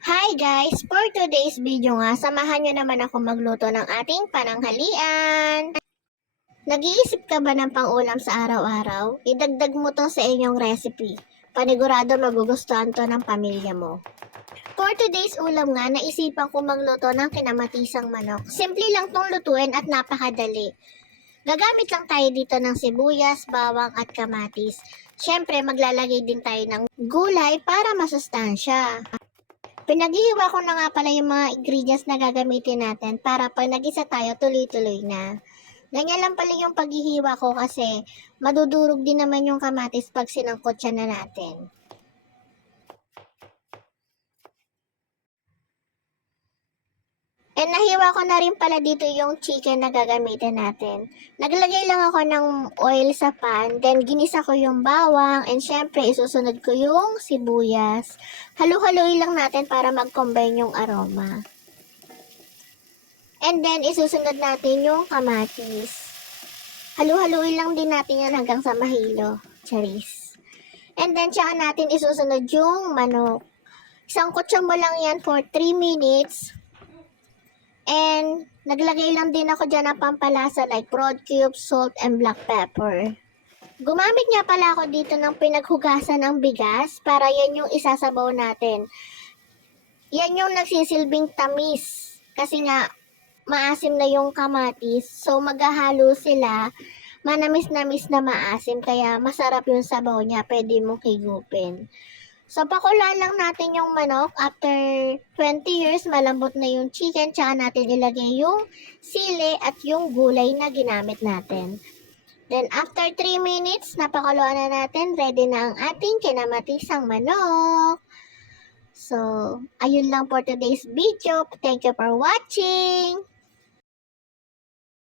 Hi guys! For today's video nga, samahan nyo naman ako magluto ng ating pananghalian. Nag-iisip ka ba ng pang-ulam sa araw-araw? Idagdag mo to sa inyong recipe. Panigurado magugustuhan to ng pamilya mo. For today's ulam nga, naisipan ko magluto ng kinamatisang manok. Simple lang tong lutuin at napakadali. Gagamit lang tayo dito ng sibuyas, bawang at kamatis. Siyempre, maglalagay din tayo ng gulay para masustansya. Pinaghihiwa ko na nga pala yung mga ingredients na gagamitin natin para pag nag-isa tayo, tuloy-tuloy na. Ganyan lang pala yung paghihiwa ko kasi madudurog din naman yung kamatis pag sinangkot siya na natin. And nahiwa ko na rin pala dito yung chicken na gagamitin natin. Naglagay lang ako ng oil sa pan, then ginisa ko yung bawang, and syempre isusunod ko yung sibuyas. Halu-haluin lang natin para mag-combine yung aroma. And then isusunod natin yung kamatis. Halu-haluin lang din natin yan hanggang sa mahilo. Charis. And then tsaka natin isusunod yung manok. Isang kutsa mo lang yan for 3 minutes. And naglagay lang din ako dyan ng pampalasa like broad cubes, salt, and black pepper. Gumamit nga pala ako dito ng pinaghugasan ng bigas para yan yung isasabaw natin. Yan yung nagsisilbing tamis. Kasi nga, maasim na yung kamatis. So, maghahalo sila. Manamis-namis na maasim. Kaya, masarap yung sabaw niya. Pwede mong higupin. So, pakulaan lang natin yung manok. After 20 years, malambot na yung chicken. Tsaka natin ilagay yung sili at yung gulay na ginamit natin. Then, after 3 minutes, napakuluan na natin. Ready na ang ating kinamatisang manok. So, ayun lang for today's video. Thank you for watching.